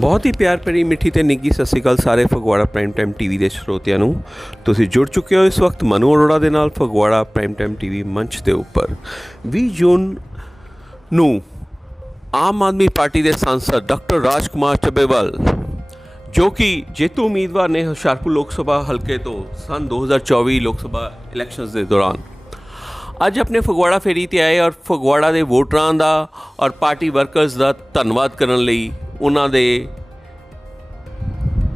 ਬਹੁਤ ਹੀ ਪਿਆਰ ਭਰੀ ਮਿੱਠੀ ਤੇ ਨਿੱਗੀ ਸਤਿ ਸ਼੍ਰੀ ਅਕਾਲ ਸਾਰੇ ਫਗਵਾੜਾ ਪ੍ਰਾਈਮ ਟਾਈਮ ਟੀਵੀ ਦੇ ਸਰੋਤਿਆਂ ਨੂੰ। ਤੁਸੀਂ ਜੁੜ ਚੁੱਕੇ ਹੋ ਇਸ ਵਕਤ ਮਨੂ ਅਰੋੜਾ ਦੇ ਨਾਲ ਫਗਵਾੜਾ ਪ੍ਰਾਈਮ ਟਾਈਮ ਟੀਵੀ ਮੰਚ ਦੇ ਉੱਪਰ। 20 ਜੂਨ ਨੂੰ ਆਮ ਆਦਮੀ ਪਾਰਟੀ ਦੇ ਸਾਂਸਦ ਡਾਕਟਰ ਰਾਜਕੁਮਾਰ ਚੱਬੇਵਾਲ, ਜੋ ਕਿ ਜੇਤੂ ਉਮੀਦਵਾਰ ਨੇ ਹੁਸ਼ਿਆਰਪੁਰ ਲੋਕ ਸਭਾ ਹਲਕੇ ਤੋਂ ਸਨ 2024 ਲੋਕ ਸਭਾ ਇਲੈਕਸ਼ਨਸ ਦੇ ਦੌਰਾਨ। ਅੱਜ ਆਪਣੇ ਫਗਵਾੜਾ ਫੇਰੀ ਤੇ ਆਏ ਔਰ ਫਗਵਾੜਾ ਦੇ ਵੋਟਰਾਂ ਦਾ ਔਰ ਪਾਰਟੀ ਵਰਕਰਸ ਦਾ ਧੰਨਵਾਦ ਕਰਨ ਲਈ ਉਹਨਾਂ ਦੇ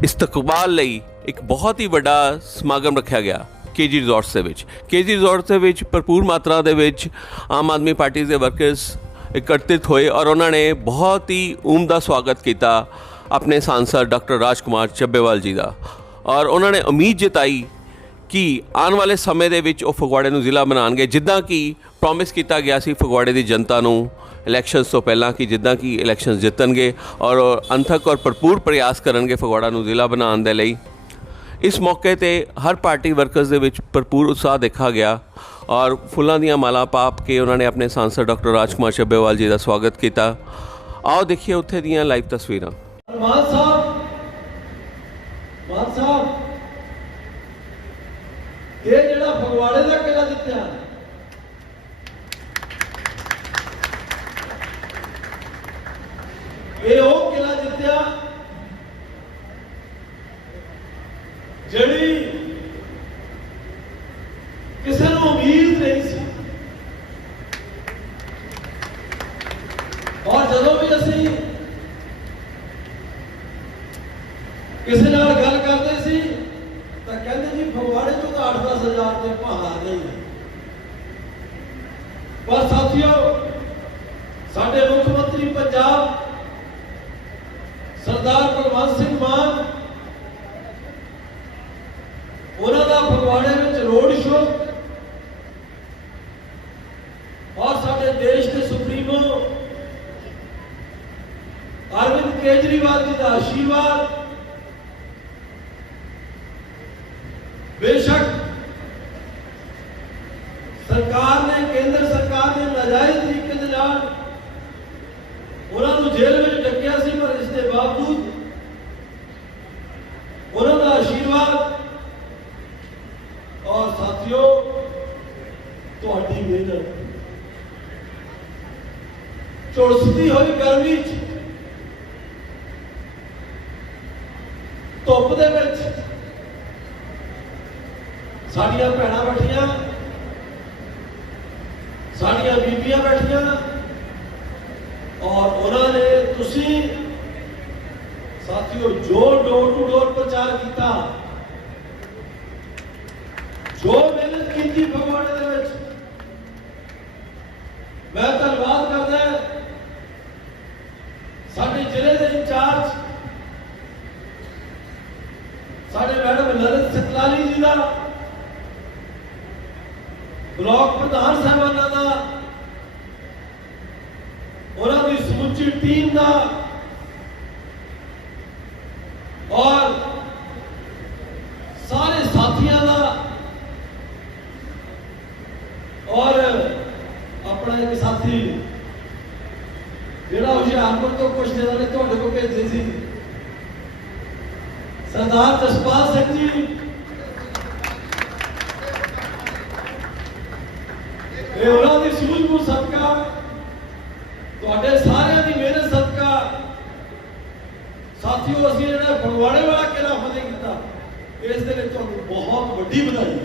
ਇਸਤਕਬਾਲ ਲਈ ਇੱਕ ਬਹੁਤ ਹੀ ਵੱਡਾ ਸਮਾਗਮ ਰੱਖਿਆ ਗਿਆ ਕੇਜੀ ਰਿਜ਼ੋਰਟਸ ਦੇ ਵਿੱਚ। ਕੇਜੀ ਰਿਜ਼ੋਰਟਸ ਦੇ ਵਿੱਚ ਭਰਪੂਰ ਮਾਤਰਾ ਦੇ ਵਿੱਚ ਆਮ ਆਦਮੀ ਪਾਰਟੀ ਦੇ ਵਰਕਰਸ ਇਕੱਠਿਤ ਹੋਏ ਔਰ ਉਹਨਾਂ ਨੇ ਬਹੁਤ ਹੀ ਉਮਦਾ ਸਵਾਗਤ ਕੀਤਾ ਆਪਣੇ ਸਾਂਸਦ ਡਾਕਟਰ ਰਾਜਕੁਮਾਰ ਚੱਬੇਵਾਲ ਜੀ ਦਾ। ਔਰ ਉਹਨਾਂ ਨੇ ਉਮੀਦ ਜਤਾਈ ਕਿ ਆਉਣ ਵਾਲੇ ਸਮੇਂ ਦੇ ਵਿੱਚ ਉਹ ਫਗਵਾੜੇ ਨੂੰ ਜ਼ਿਲ੍ਹਾ ਬਣਾਉਣਗੇ। ਜਿੱਦਾਂ ਕਿ ਪ੍ਰੋਮਿਸ ਕੀਤਾ ਗਿਆ ਸੀ ਫਗਵਾੜੇ ਦੀ ਜਨਤਾ ਨੂੰ ਇਲੈਕਸ਼ਨਸ ਤੋਂ ਪਹਿਲਾਂ ਕਿ ਜਿੱਦਾਂ ਕਿ ਇਲੈਕਸ਼ਨਸ ਜਿੱਤਣਗੇ ਔਰ ਉਹ ਅੰਥਕ ਔਰ ਭਰਪੂਰ ਪ੍ਰਯਾਸ ਕਰਨਗੇ ਫਗਵਾੜਾ ਨੂੰ ਜ਼ਿਲ੍ਹਾ ਬਣਾਉਣ ਦੇ ਲਈ। ਇਸ ਮੌਕੇ ਤੇ ਹਰ ਪਾਰਟੀ ਵਰਕਰਸ ਦੇ ਵਿੱਚ ਭਰਪੂਰ ਉਤਸ਼ਾਹ ਦੇਖਾ ਗਿਆ ਔਰ ਫੁੱਲਾਂ ਦੀਆਂ ਮਾਲਾ ਪਾਪ ਕੇ ਉਹਨਾਂ ਨੇ ਆਪਣੇ ਸਾਂਸਦ ਡਾਕਟਰ ਰਾਜਕੁਮਾਰ ਛੱਬੇਵਾਲ ਜੀ ਦਾ ਸਵਾਗਤ ਕੀਤਾ। ਆਓ ਦੇਖੀਏ ਉੱਥੇ ਦੀਆਂ ਲਾਈਵ ਤਸਵੀਰਾਂ। ਮਾਨ ਸਾਹਿਬ ਮਾਨ ਸਾਹਿਬ। ਇਹ ਜਿਹੜਾ ਫਗਵਾੜੇ ਦਾ ਕਿਲਾ ਜਿੱਤਿਆ। ਇਹ ਉਹ ਕਿਲਾ ਜਿੱਤਿਆ ਜਿਹੜੀ ਕਿਸੇ ਨੂੰ ਉਮੀਦ ਨਹੀਂ ਸੀ। ਔਰ ਜਦੋਂ ਵੀ ਅਸੀਂ ਕਿਸੇ ਨਾਲ Ovo ਤੁਹਾਡੀ ਮਿਹਨਤ। ਝੁਲਸਦੀ ਹੋਈ ਗਰਮੀ 'ਚ, ਧੁੱਪ ਦੇ ਵਿੱਚ ਸਾਡੀਆਂ ਭੈਣਾਂ ਬੈਠੀਆਂ, ਸਾਡੀਆਂ ਬੀਬੀਆਂ ਬੈਠੀਆਂ, ਔਰ ਉਹਨਾਂ ਨੇ ਤੁਸੀਂ ਸਾਥੀਓ ਜੋ ਡੋਰ ਟੂ ਡੋਰ ਪ੍ਰਚਾਰ ਕੀਤਾ, ਜੋ ਮਿਹਨਤ ਕੀਤੀ ਫਗਵਾੜੇ ਦੇ ਵਿੱਚ ਮੈਂ ਧੰਨਵਾਦ ਕਰਦਾ ਸਾਡੇ ਜ਼ਿਲ੍ਹੇ ਦੇ ਇੰਚਾਰਜ, ਸਾਡੇ ਮੈਡਮ ਲਲਿਤ ਸਤਲਾਲੀ ਜੀ ਦਾ, ਬਲਾਕ ਪ੍ਰਧਾਨ ਸਾਹਿਬਾਨਾਂ ਦਾ, ਉਹਨਾਂ ਦੀ ਸਮੁੱਚੀ ਟੀਮ ਦਾ ਔਰ ਸਾਰੇ ਸਾਥੀਆਂ ਦਾ ਔਰ ਆਪਣਾ ਇੱਕ ਸਾਥੀ ਜਿਹੜਾ ਹੁਸ਼ਿਆਰਪੁਰ ਤੋਂ ਕੁਝ ਦਿਨਾਂ ਨੇ ਤੁਹਾਡੇ ਕੋਲ ਭੇਜੇ ਸੀ ਸਰਦਾਰ ਜਸਪਾਲ ਸਿੰਘ ਜੀ ਇਹ ਉਹਨਾਂ ਦੀ ਸੂਝ-ਬੂਝ ਸਦਕਾ। ਤੁਹਾਡੇ ਸਾਰਿਆਂ ਦੀ ਮਿਹਨਤ ਸਦਕਾ। ਸਾਥੀਓ, ਅਸੀਂ ਜਿਹੜਾ ਫਗਵਾੜੇ ਵਾਲਾ ਕਿਲਾ ਫਤਿਹ ਕੀਤਾ। ਇਸ ਦੇ ਵਿੱਚ ਤੁਹਾਨੂੰ ਬਹੁਤ ਵੱਡੀ ਵਧਾਈ।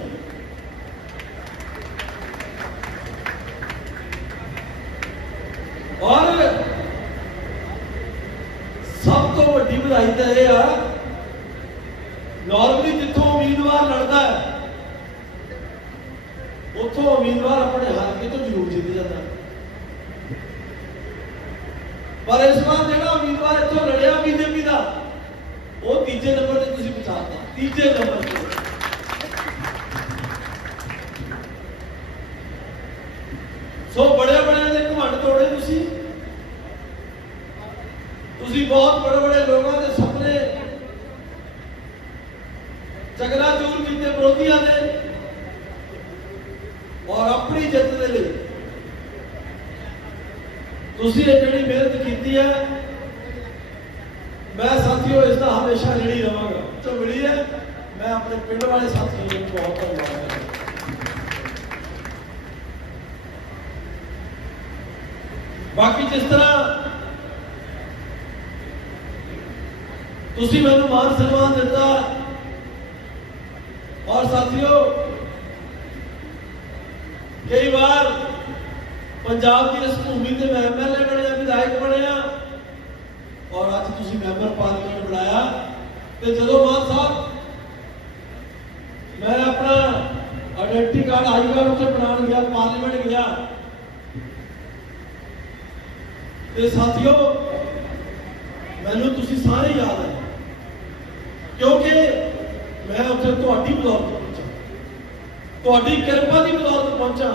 ਔਰ ਸਭ ਤੋਂ ਵੱਡੀ ਵਧਾਈ ਤਾਂ ਇਹ ਆ, ਨਾਰਮਲੀ ਜਿੱਥੋਂ ਉਮੀਦਵਾਰ ਲੜਦਾ ਹੈ ਉੱਥੋਂ ਉਮੀਦਵਾਰ ਆਪਣੇ ਹਲਕੇ ਤੋਂ ਜ਼ਰੂਰ ਜਿੱਤ ਜਾਂਦਾ। ਪਰ ਇਸ ਵਾਰ ਜਿਹੜਾ ਉਮੀਦਵਾਰ ਇੱਥੋਂ ਲੜਿਆ ਬੀਜੇਪੀ ਦਾ ਉਹ ਤੀਜੇ ਨੰਬਰ ਤੇ ਤੁਸੀਂ ਪਹੁੰਚਾਤਾ ਤੀਜੇ ਨੰਬਰ ਤੇ। ਸੋ ਬੜੇ ਬੜੇ ਦੇ ਘਮੰਡ ਤੋੜੇ ਤੁਸੀਂ। ਤੁਸੀਂ ਬਹੁਤ ਬੜੇ ਬੜੇ ਲੋਕਾਂ ਦੇ ਸੁਪਨੇ ਚਗਰਾ ਚੂਰ ਕੀਤੇ, ਵਿਰੋਧੀਆਂ ਦੇ। ਔਰ ਆਪਣੀ ਜਿੱਤ ਦੇ ਲਈ ਤੁਸੀਂ ਇਹ ਜਿਹੜੀ ਮਿਹਨਤ ਕੀਤੀ ਹੈ, ਮੈਂ ਸਾਥੀਓ ਇਸ ਦਾ ਹਮੇਸ਼ਾ ਰੇੜੀ ਰਵਾਂਗਾ। ਤੋਂ ਹੈ, ਮੈਂ ਆਪਣੇ ਪਿੰਡ ਵਾਲੇ ਸਾਥੀਆਂ ਨੂੰ ਬਹੁਤ ਧੰਨਵਾਦ ਕਰਦਾ ਬਾਕੀ ਜਿਸ ਤਰ੍ਹਾਂ ਤੁਸੀਂ ਮੈਨੂੰ ਮਾਨ ਸਨਮਾਨ ਦਿੱਤਾ, ਔਰ ਸਾਥੀਓ ਕਈ ਵਾਰ ਪੰਜਾਬ ਦੀ ਇਸ ਭੂਮੀ ਤੇ ਮੈਂ ਐਮਐਲਏ ਬਣਿਆ, ਵਿਧਾਇਕ ਬਣਿਆ ਔਰ ਅੱਜ ਤੁਸੀਂ ਮੈਂਬਰ ਪਾਰਲੀਮੈਂਟ ਬਣਾਇਆ ਤੇ ਜਦੋਂ ਮਾਨ ਸਾਹਿਬ, ਮੈਂ ਆਪਣਾ ਆਇਡੈਂਟੀ ਕਾਰਡ ਆਈ ਕਾਰਡ ਉੱਤੇ ਬਣਾਉਣ ਗਿਆ, ਪਾਰਲੀਮੈਂਟ ਗਿਆ। ਤੇ ਸਾਥੀਓ, ਮੈਨੂੰ ਤੁਸੀਂ ਸਾਰੇ ਯਾਦ ਹੈ ਕਿਉਂਕਿ ਮੈਂ ਉੱਥੇ ਤੁਹਾਡੀ ਬਦੌਲਤ ਪਹੁੰਚਾ ਤੁਹਾਡੀ ਕਿਰਪਾ ਦੀ ਬਦੌਲਤ ਪਹੁੰਚਾ।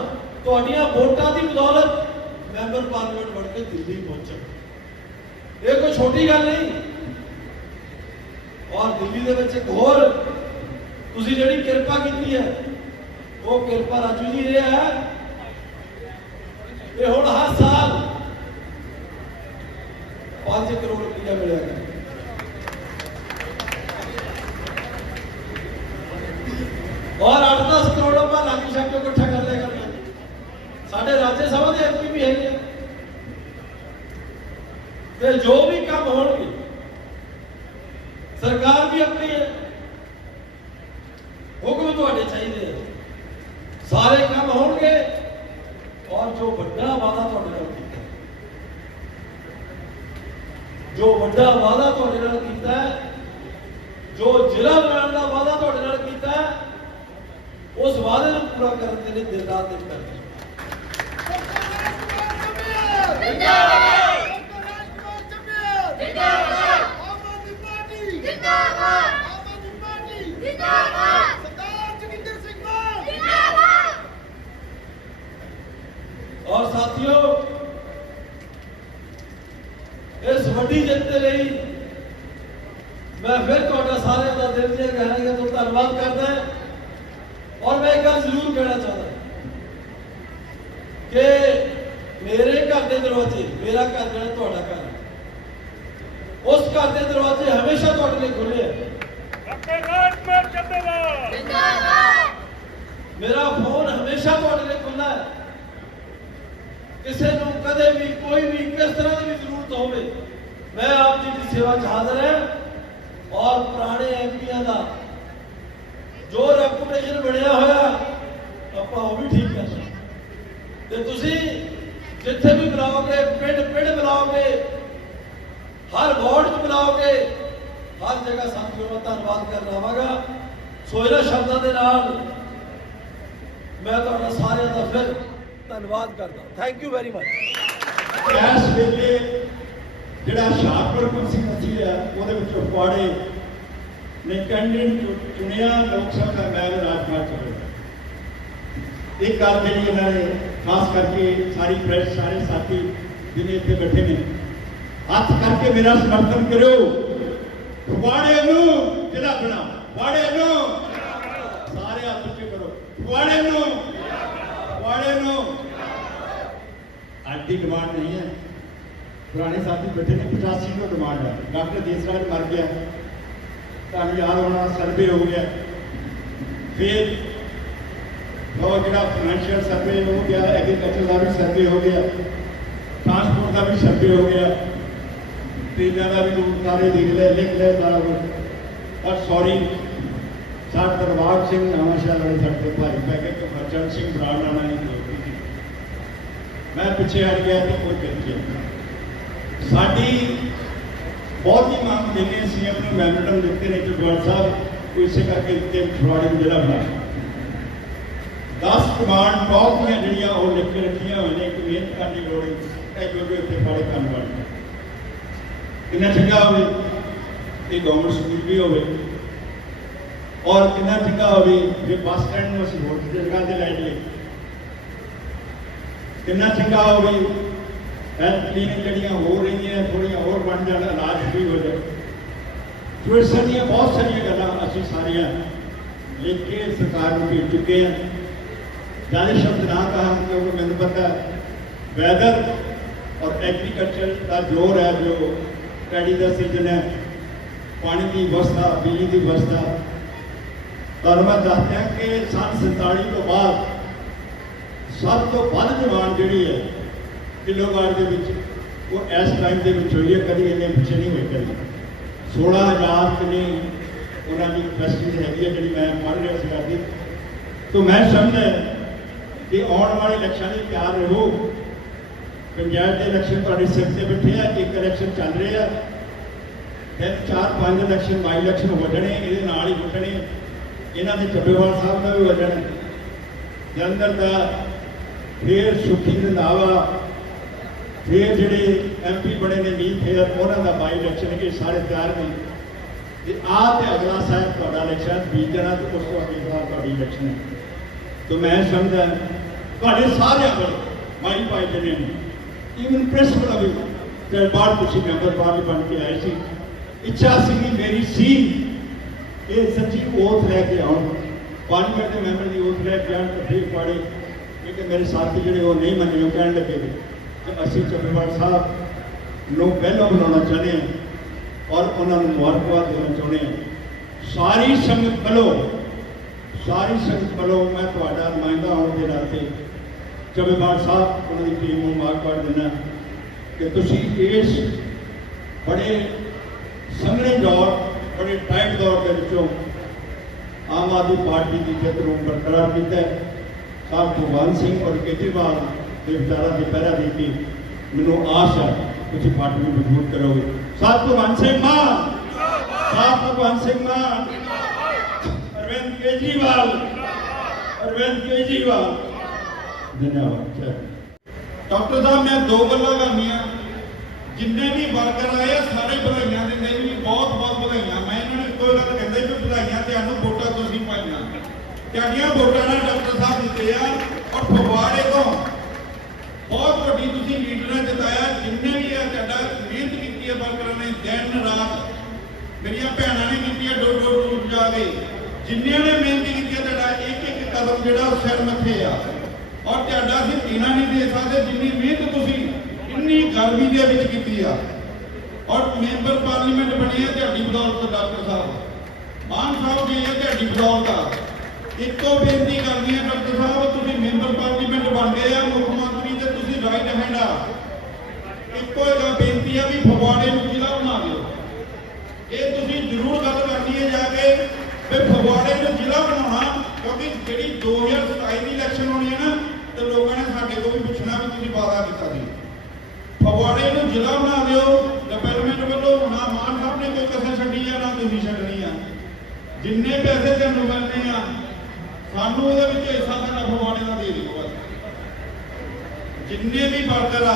ਤੁਹਾਡੀਆਂ ਵੋਟਾਂ ਦੀ ਬਦੌਲਤ ਮੈਂਬਰ ਪਾਰਲੀਮੈਂਟ ਬਣ ਕੇ ਦਿੱਲੀ ਪਹੁੰਚਾ। ਇਹ ਕੋਈ ਛੋਟੀ ਗੱਲ ਨਹੀਂ। ਔਰ ਦਿੱਲੀ ਦੇ ਵਿੱਚ ਇੱਕ ਹੋਰ ਤੁਸੀਂ ਜਿਹੜੀ ਕਿਰਪਾ ਕੀਤੀ ਹੈ, ਉਹ ਕਿਰਪਾ ਰਾਜੂ ਜੀ ਇਹ ਹੈ। ਇਹ ਹੁਣ ਹਰ ਸਾਲ 5 ਕਰੋੜ ਰੁਪਇਆ ਮਿਲਿਆ। ਹੈ ਔਰ 8-10 ਕਰੋੜ ਆਪਾਂ ਲਾਗੀ ਸ਼ਾਕ ਤੋਂ ਇਕੱਠਾ ਕਰ ਲਿਆ ਕਰਨਾ। ਸਾਡੇ ਰਾਜ ਸਭਾ ਦੇ ਐਮਪੀ ਵੀ ਹੈਗੇ ਤੇ ਜੋ ਵੀ ਕੰਮ ਹੋਣਗੇ, ਸਰਕਾਰ ਵੀ ਆਪਣੀ ਹੈ ਹੁਕਮ ਤੁਹਾਡੇ ਚਾਹੀਦੇ ਆ। ਸਾਰੇ ਕੰਮ ਹੋਣਗੇ ਔਰ ਜੋ ਵੱਡਾ ਵਾਅਦਾ ਤੁਹਾਡੇ ਨਾਲ ਕੀਤਾ ਜੋ ਵੱਡਾ ਵਾਅਦਾ ਤੁਹਾਡੇ ਨਾਲ ਕੀਤਾ ਜੋ ਜ਼ਿਲ੍ਹਾ ਬਣਾਉਣ ਦਾ ਵਾਅਦਾ ਉਸ ਵਾਅਦੇ ਨੂੰ ਪੂਰਾ ਕਰਨ ਦੇ ਲਈ ਦਿਨ ਰਾਤ ਇੱਕ ਕਰਦੇ ਹਾਂ। ਔਰ ਸਾਥੀਓ ਇਸ ਵੱਡੀ ਜਿੱਤ ਦੇ ਲਈ ਮੈਂ ਫਿਰ ਤੁਹਾਡਾ ਸਾਰਿਆਂ ਦਾ ਦਿਲ ਦੀਆਂ ਗਹਿਰਾਈਆਂ ਤੋਂ ਧੰਨਵਾਦ ਕਰਦਾ ਹਾਂ ਔਰ ਮੈਂ ਇੱਕ ਗੱਲ ਜ਼ਰੂਰ ਕਹਿਣਾ ਚਾਹੁੰਦਾ ਕਿ ਮੇਰੇ ਘਰ ਦੇ ਦਰਵਾਜ਼ੇ ਮੇਰਾ ਘਰ ਜਿਹੜਾ ਤੁਹਾਡਾ ਘਰ ਹੈ ਉਸ ਘਰ ਦੇ ਦਰਵਾਜ਼ੇ ਹਮੇਸ਼ਾ ਤੁਹਾਡੇ ਲਈ ਖੁੱਲੇ ਹੈ ਆਪਣੇ ਰਾਜ ਮੈਂ ਚੱਲੇਗਾ ਮੇਰਾ ਫੋਨ ਹਮੇਸ਼ਾ ਤੁਹਾਡੇ ਲਈ ਖੁੱਲਾ ਹੈ। ਕਿਸੇ ਨੂੰ ਕਦੇ ਵੀ ਕੋਈ ਵੀ ਕਿਸ ਤਰ੍ਹਾਂ ਦੀ ਵੀ ਜ਼ਰੂਰਤ ਹੋਵੇ ਮੈਂ ਆਪ ਜੀ ਦੀ ਸੇਵਾ 'ਚ ਹਾਜ਼ਰ ਹਾਂ ਔਰ ਪੁਰਾਣੇ ਐਮਪੀਆਂ ਦਾ ਜੋ ਰੈਪੂਟੇਸ਼ਨ ਬਣਿਆ ਹੋਇਆ, ਆਪਾਂ ਉਹ ਵੀ ਠੀਕ ਕਰਨਾ ਤੇ ਤੁਸੀਂ ਜਿੱਥੇ ਵੀ ਬੁਲਾਓਗੇ, ਪਿੰਡ ਪਿੰਡ ਬੁਲਾਓਗੇ, ਹਰ ਵਾਰਡ 'ਚ ਬੁਲਾਓਗੇ, ਹਰ ਜਗ੍ਹਾ ਸਾਥੀਓ ਮੈਂ ਧੰਨਵਾਦ ਕਰਨ ਆਵਾਂਗਾ। ਸੋ ਇਹਨਾਂ ਸ਼ਬਦਾਂ ਦੇ ਨਾਲ ਮੈਂ ਤੁਹਾਡਾ ਸਾਰਿਆਂ ਦਾ ਫਿਰ ਧੰਨਵਾਦ ਕਰਦਾ ਥੈਂਕ ਯੂ ਵੈਰੀ ਮਚ ਇਸ ਵੇਲੇ ਜਿਹੜਾ ਸ਼ਾਹਪੁਰ ਕੁਰਸੀ ਨਸੀ ਹੈ, ਉਹਦੇ ਵਿੱਚ ਫੁਆੜੇ ਨੇ ਕੈਂਡੀਡੇਟ ਚੁਣਿਆ ਲੋਕ ਸਭਾ ਦਾ ਰਾਜਪਾਲ ਚਲੇ ਇਹ ਗੱਲ ਜਿਹੜੀ ਇਹਨਾਂ ਨੇ ਖਾਸ ਕਰਕੇ ਸਾਰੀ ਪ੍ਰੈਸ, ਸਾਰੇ ਸਾਥੀ ਜਿਹਨੇ ਇੱਥੇ ਬੈਠੇ ਨੇ, ਹੱਥ ਕਰਕੇ ਮੇਰਾ ਸਮਰਥਨ ਕਰਿਓ। ਫੁਆੜੇ ਨੂੰ ਜਿਹੜਾ ਬਣਾ, ਫੁਆੜੇ ਨੂੰ ਸਾਰੇ ਹੱਥ ਉੱਚੇ ਕਰੋ। ਫੁਆੜੇ ਨੂੰ ਫੁਆੜੇ ਨੂੰ। ਅੱਜ ਡਿਮਾਂਡ ਨਹੀਂ ਹੈ। ਪੁਰਾਣੇ ਸਾਥੀ ਬੈਠੇ ਨੇ 85 ਨੂੰ ਡਿਮਾਂਡ ਹੈ। ਡਾਕਟਰ ਦੇਸਰਾਜ ਮਰ ਗਿਆ। ਤੁਹਾਨੂੰ ਯਾਦ ਹੋਣਾ ਸਰਵੇ ਹੋ ਗਿਆ। ਫਿਰ ਉਹ ਜਿਹੜਾ ਫਾਈਨੈਂਸ਼ੀਅਲ ਸਰਵੇ ਹੋ ਗਿਆ ਐਗਰੀਕਲਚਰ ਦਾ ਵੀ ਸਰਵੇ ਹੋ ਗਿਆ ਟਰਾਂਸਪੋਰਟ ਦਾ ਵੀ ਸਰਵੇ ਹੋ ਗਿਆ। ਟ੍ਰੇਨਾਂ ਦਾ ਵੀ ਲੋਕ ਸਾਰੇ ਦੇਖ ਲਿਆ ਲਿਖ ਲਿਆ ਸਾਰਾ ਕੁਝ ਔਰ ਸੌਰੀ ਸਾਡ ਦਰਬਾਰ ਸਿੰਘ ਨਵਾਂ ਵਾਲੇ ਸਾਡੇ ਤੋਂ ਪੈ ਗਏ ਕਿ ਹਰਚੰਦ ਸਿੰਘ ਬਰਾੜ ਨਾਲ ਨਹੀਂ ਖਲੋਤੀ ਸੀ ਮੈਂ ਪਿੱਛੇ ਹਟ ਗਿਆ ਤੇ ਕੋਈ ਕਰੀ ਸਾਡੀ ਬਹੁਤ ਹੀ ਮੰਗ ਲੈਨੇ ਸੀ ਆਪਣੇ ਮੈਮੋਰੰਡਮ ਦਿੱਤੇ ਨੇ ਜਗਵਾਲ ਸਾਹਿਬ ਕੋਈ ਇਸੇ ਕਰਕੇ ਦਿੱਤੇ ਫਰਵਾੜੀ ਨੂੰ ਜਿਹੜਾ ਬਣਾਇਆ 10 ਕਮਾਂਡ ਬਹੁਤ ਦੀਆਂ ਜਿਹੜੀਆਂ ਉਹ ਲਿਖ ਕੇ ਰੱਖੀਆਂ ਹੋਈਆਂ ਨੇ ਇੱਕ ਮਿਹਨਤ ਕਰਨ ਦੀ ਲੋੜ ਹੈ ਇਹ ਜੋ ਜੋ ਇੱਥੇ ਫਾੜੇ ਕਰਨ ਵਾਲੇ ਕਿੰਨਾ ਚੰਗਾ ਹੋਵੇ ਇਹ ਗਵਰਨਮੈਂਟ ਸਕੂਲ ਵੀ ਹੋਵੇ ਔਰ ਕਿੰਨਾ ਚੰਗਾ ਹੋਵੇ ਜੇ ਬੱਸ ਸਟੈਂਡ ਨੂੰ ਅਸੀਂ ਹੋਰ ਕਿਸੇ ਜਗ੍ਹਾ ਤੇ ਲੈ ਜਾਈਏ ਕਿੰਨਾ ਚੰਗਾ ਹੋਵੇ ਹੈਲਥ ਕਲੀਨਿਕ ਜਿਹੜੀਆਂ ਹੋ ਰਹੀਆਂ ਥੋੜੀਆਂ ਹੋਰ ਬਣ ਜਾਣ ਇਲਾਜ ਵੀ ਹੋ ਜਾਏ ਸੋ ਇਸ ਸਾਰੀਆਂ ਬਹੁਤ ਸਾਰੀਆਂ ਗੱਲਾਂ ਅਸੀਂ ਸਾਰੀਆਂ ਲਿਖ ਕੇ ਸਰਕਾਰ ਨੂੰ ਭੇਜ ਚੁੱਕੇ ਹਾਂ ਜ਼ਿਆਦਾ ਸ਼ਬਦ ਨਾ ਕਹਾਂ ਕਿਉਂਕਿ ਮੈਨੂੰ ਪਤਾ ਵੈਦਰ ਔਰ ਐਗਰੀਕਲਚਰ ਦਾ ਜੋਰ ਹੈ ਜੋ ਪੈੜੀ ਦਾ ਸੀਜ਼ਨ ਹੈ ਪਾਣੀ ਦੀ ਵਿਵਸਥਾ ਬਿਜਲੀ ਦੀ ਵਿਵਸਥਾ ਤੁਹਾਨੂੰ ਮੈਂ ਦੱਸਦਾ ਕਿ ਸੰਨ 47 ਤੋਂ ਬਾਅਦ ਸਭ ਤੋਂ ਵੱਧ ਡਿਮਾਂਡ ਜਿਹੜੀ ਹੈ ਕਿਲੋਵਾਟ ਦੇ ਵਿੱਚ। ਉਹ ਇਸ ਟਾਈਮ ਦੇ ਵਿੱਚ ਹੋਈ ਹੈ ਕਦੀ ਇੰਨੇ ਪਿੱਛੇ ਨਹੀਂ ਹੋਈ ਕਦੀ। 16000 ਕਿੰਨੀ ਉਹਨਾਂ ਦੀ ਕਪੈਸਿਟੀ ਹੈਗੀ ਹੈ ਜਿਹੜੀ ਮੈਂ ਪੜ੍ਹ ਰਿਹਾ ਸੀ ਕਰਦੀ ਤੋਂ ਮੈਂ ਸਮਝਦਾ ਕਿ ਆਉਣ ਵਾਲੇ ਇਲੈਕਸ਼ਨ ਲਈ ਤਿਆਰ ਰਹੋ। ਪੰਜਾਬ ਦੇ ਇਲੈਕਸ਼ਨ ਤੁਹਾਡੇ ਸਿਰ ਤੇ ਬੈਠੇ ਆ, ਇੱਕ ਇਲੈਕਸ਼ਨ ਚੱਲ ਰਿਹਾ ਫਿਰ ਚਾਰ ਪੰਜ ਇਲੈਕਸ਼ਨ ਬਾਈ ਇਲੈਕਸ਼ਨ ਹੋ ਜਾਣੇ, ਇਹਦੇ ਨਾਲ ਹੀ ਮੁੱਕਣੇ ਇਹਨਾਂ ਦੇ ਚੱਬੇਵਾਲ ਸਾਹਿਬ ਦਾ ਵੀ ਹੋ ਜਾਣਾ। ਜਲੰਧਰ ਦਾ ਫਿਰ ਸੁਖੀ ਰੰਧਾਵਾ ਫਿਰ ਜਿਹੜੇ ਐਮਪੀ ਬਣੇ ਨੇ ਮੀਤ ਫੇਰ ਉਹਨਾਂ ਦਾ ਬਾਈ ਇਲੈਕਸ਼ਨ ਕੇ ਸਾਰੇ ਤਿਆਰ ਨੇ। ਤੇ ਆਹ ਤੇ ਅਗਲਾ ਸਾਹਿਬ ਤੁਹਾਡਾ ਇਲੈਕਸ਼ਨ ਬੀਜਣਾ ਤੇ ਉਸ ਤੋਂ ਅੱਗੇ ਦਾ ਤੁਹਾਡੀ ਇਲੈਕਸ਼ਨ ਹੈ। ਤੇ ਮੈਂ ਸਮਝਦਾ ਤੁਹਾਡੇ ਸਾਰਿਆਂ ਕੋਲ ਮਾਈ ਪਾਈ ਜਨੇ ਨੇ ਇਵਨ ਪ੍ਰਿੰਸੀਪਲ ਕੋਲ ਤੇ ਬਾਹਰ ਤੁਸੀਂ ਮੈਂਬਰ ਬਾਹਰ ਬਣ ਕੇ ਆਏ ਸੀ। ਇੱਛਾ ਸੀ ਕਿ ਮੇਰੀ ਸੀ ਇਹ ਸੱਚੀ ਓਥ ਲੈ ਕੇ ਆਉਣ। ਪਾਰਲੀਮੈਂਟ ਦੇ ਮੈਂਬਰ ਦੀ ਓਥ ਲੈ ਕੇ ਆਉਣ ਤੇ ਫਿਰ ਪਾੜੇ। ਕਿ ਮੇਰੇ ਸਾਥੀ ਜਿਹੜੇ ਉਹ ਨਹੀਂ ਮੰਨੇ, ਉਹ ਕਹਿਣ ਲੱਗੇ ਕਿ ਅਸੀਂ ਚੱਬੇਵਾਲ ਸਾਹਿਬ ਨੂੰ ਪਹਿਲਾਂ ਬਣਾਉਣਾ ਚਾਹੁੰਦੇ ਹਾਂ ਔਰ ਉਹਨਾਂ ਨੂੰ ਮੁਬਾਰਕਬਾਦ ਦੇਣਾ ਚਾਹੁੰਦੇ ਹਾਂ। ਸਾਰੀ ਸੰਗਤ ਵੱਲੋਂ, ਸਾਰੀ ਸੰਗਤ ਵੱਲੋਂ ਮੈਂ ਤੁਹਾਡਾ ਨੁਮਾਇੰਦਾ ਹੋਣ ਦੇ ਨਾਤੇ ਚੱਬੇਵਾਲ ਸਾਹਿਬ ਉਹਨਾਂ ਦੀ ਟੀਮ ਨੂੰ ਮੁਬਾਰਕਬਾਦ ਦਿੰਦਾ ਕਿ ਤੁਸੀਂ ਇਸ ਬੜੇ ਸੰਘਣੇ ਦੌਰ, ਬੜੇ ਟਾਈਟ ਦੌਰ ਦੇ ਵਿੱਚੋਂ ਆਮ ਆਦਮੀ ਪਾਰਟੀ ਦੀ ਜਿੱਤ ਨੂੰ ਬਰਕਰਾਰ ਕੀਤਾ ਹੈ। ਸਾਹਿਬ ਭਗਵਾਨ ਸਿੰਘ ਔਰ ਕੇਜਰੀਵਾਲ ਦੇ ਵਿਚਾਰਾਂ ਦੀ ਪਹਿਰਾ ਦੇ ਕੇ ਮੈਨੂੰ ਆਸ ਹੈ ਤੁਸੀਂ ਪਾਰਟੀ ਨੂੰ ਮਜ਼ਬੂਤ ਕਰੋਗੇ। ਸਾਹਿਬ ਭਗਵਾਨ ਸਿੰਘ ਮਾਨ। ਸਾਹਿਬ ਭਗਵਾਨ ਸਿੰਘ ਮਾਨ। ਅਰਵਿੰਦ ਕੇਜਰੀਵਾਲ। ਅਰਵਿੰਦ ਕੇਜਰੀਵਾਲ। ਧੰਨਵਾਦ ਡਾਕਟਰ ਸਾਹਿਬ ਮੈਂ ਦੋ ਗੱਲਾਂ ਕਰਨੀਆਂ। ਜਿੰਨੇ ਵੀ ਵਰਕਰ ਆਏ ਆ, ਸਾਰੇ ਵਧਾਈਆਂ ਦਿੰਦੇ ਜੀ। ਬਹੁਤ ਬਹੁਤ ਵਧਾਈਆਂ। ਮੈਂ ਇਹਨਾਂ ਨੂੰ ਇੱਕੋ ਗੱਲ ਕਹਿੰਦਾ ਵੀ ਵਧਾਈਆਂ ਤੁਹਾਨੂੰ ਵੋਟਾਂ ਤੁਸੀਂ ਪਾਈਆਂ। ਤੁਹਾਡੀਆਂ ਵੋਟਾਂ ਨਾਲ ਡਾਕਟਰ ਸਾਹਿਬ ਦਿੱਤੇ ਆ ਔਰ ਫਗਵਾੜੇ ਤੋਂ ਤੁਸੀਂ ਲੀਡਰਾਂ ਜਿਤਾਇਆ ਜਿੰਨੇ ਵੀ ਆ ਤੁਹਾਡਾ ਮਿਹਨਤ ਕੀਤੀ ਹੈ ਵਰਕਰਾਂ ਨੇ, ਦਿਨ ਰਾਤ ਮੇਰੀਆਂ ਭੈਣਾਂ ਨੇ ਕੀਤੀ ਹੈ ਡੋਰ ਡੋਰ ਟੂਰ ਜਾ ਜਿੰਨਿਆਂ ਨੇ ਮਿਹਨਤ ਕੀਤੀ ਹੈ ਤੁਹਾਡਾ ਇੱਕ ਇੱਕ ਕਦਮ ਜਿਹੜਾ ਸਿਰ ਮੱਥੇ ਆ। ਔਰ ਤੁਹਾਡਾ ਅਸੀਂ ਪੀਣਾ ਨਹੀਂ ਦੇ ਸਕਦੇ, ਜਿੰਨੀ ਮਿਹਨਤ ਤੁਸੀਂ ਇੰਨੀ ਗਰਮੀ ਦੇ ਵਿੱਚ ਕੀਤੀ ਆ। ਔਰ ਮੈਂਬਰ ਪਾਰਲੀਮੈਂਟ ਬਣੇ ਆ ਤੁਹਾਡੀ ਬਦੌਲਤ ਡਾਕਟਰ ਸਾਹਿਬ। ਮਾਨ ਸਾਹਿਬ ਜੀ ਇਹ ਤੁਹਾਡੀ ਬਦੌਲਤ ਆ। ਇੱਕੋ ਬੇਨਤੀ ਕਰਨੀ ਹੈ ਡਾਕਟਰ ਸਾਹਿਬ, ਤੁਸੀਂ ਮੈਂਬਰ ਪਾਰਲੀਮੈਂਟ ਬਣ ਗਏ ਆ, ਮੁੱਖ ਮੰਤਰੀ ਤੇ ਹੈਂਡ ਆ ਇੱਕੋ ਇੱਕ ਬੇਨਤੀ ਆ ਵੀ ਫਗਵਾੜੇ ਨੂੰ ਜ਼ਿਲ੍ਹਾ ਬਣਾ ਦਿਓ। ਇਹ ਤੁਸੀਂ ਜ਼ਰੂਰ ਗੱਲ ਕਰਨੀ ਹੈ ਜਾ ਕੇ ਵੀ ਫਗਵਾੜੇ ਨੂੰ ਜ਼ਿਲ੍ਹਾ ਬਣਾਉਣਾ, ਕਿਉਂਕਿ ਜਿਹੜੀ 2027 ਦੀ ਇਲੈਕਸ਼ਨ ਹੋਣੀ ਹੈ ਨਾ, ਤੇ ਲੋਕਾਂ ਨੇ ਸਾਡੇ ਕੋਲ ਵੀ ਪੁੱਛਣਾ ਵੀ ਤੁਸੀਂ ਵਾਅਦਾ ਕੀਤਾ ਸੀ। ਫਗਵਾੜੇ ਨੂੰ ਜ਼ਿਲ੍ਹਾ ਬਣਾ ਦਿਓ ਡਿਵੈਲਪਮੈਂਟ ਵੱਲੋਂ ਨਾ ਮਾਨ ਸਾਹਿਬ ਨੇ ਕੋਈ ਕਸਰ ਛੱਡੀ ਆ, ਨਾ ਤੁਸੀਂ ਛੱਡਣੀ ਆ। ਜਿੰਨੇ ਪੈਸੇ ਤੁਹਾਨੂੰ ਮਿਲਨੇ ਆ, ਸਾਨੂੰ ਉਹਦੇ ਵਿੱਚ ਹਿੱਸਾ ਸਾਡਾ ਫਗਵਾੜੇ ਦਾ ਦੇ ਦਿਓ। ਜਿੰਨੇ ਵੀ ਵਰਕਰ ਆ,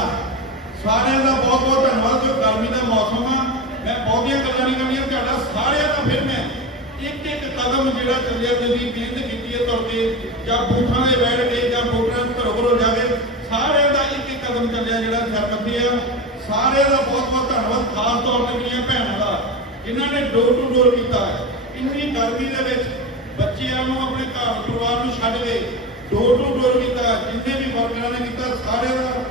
ਸਾਰਿਆਂ ਦਾ ਬਹੁਤ ਬਹੁਤ ਧੰਨਵਾਦ, ਜੋ ਗਰਮੀ ਦਾ ਮੌਸਮ ਆ। ਮੈਂ ਬਹੁਤੀਆਂ ਗੱਲਾਂ ਨਹੀਂ ਕਰਨੀਆਂ, ਤੁਹਾਡਾ ਸਾਰਿਆਂ ਦਾ ਫਿਰ ਮੈਂ ਇੱਕ ਇੱਕ ਕਦਮ ਜਿਹੜਾ ਚੱਲਿਆ, ਤੁਸੀਂ ਮਿਹਨਤ ਕੀਤੀ ਹੈ ਤੁਹਾਡੇ ਜਾਂ ਬੂਥਾਂ ਦੇ ਬੈਠ ਕੇ, ਜਾਂ ਵੋਟਰਾਂ ਨੂੰ ਘਰੋਂ ਘਰੋਂ ਜਾਵੇ ਸਾਰਿਆਂ ਦਾ ਇੱਕ ਇੱਕ ਕਦਮ ਚੱਲਿਆ ਜਿਹੜਾ ਸਿਰ ਆ। ਸਾਰਿਆਂ ਦਾ ਬਹੁਤ ਬਹੁਤ ਧੰਨਵਾਦ, ਖਾਸ ਤੌਰ ਤੇ ਮੇਰੀਆਂ ਭੈਣਾਂ ਦਾ, ਜਿਨ੍ਹਾਂ ਨੇ ਡੋਰ ਟੂ ਡੋਰ ਕੀਤਾ। ਇੰਨੀ ਗਰਮੀ ਦੇ ਵਿੱਚ ਬੱਚਿਆਂ ਨੂੰ, ਆਪਣੇ ਘਰ ਪਰਿਵਾਰ ਨੂੰ ਛੱਡ ਕੇ ਡੋਰ ਟੂ ਡੋਰ ਕੀਤਾ, ਜਿੰਨੇ ਵੀ ਵਰਕਰਾਂ ਨੇ ਕੀਤਾ, ਸਾਰਿਆਂ ਦਾ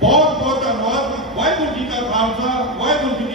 ਬਹੁਤ ਬਹੁਤ ਧੰਨਵਾਦ। ਵਾਹਿਗੁਰੂ ਜੀ ਕਾ ਖਾਲਸਾ, ਵਾਹਿਗੁਰੂ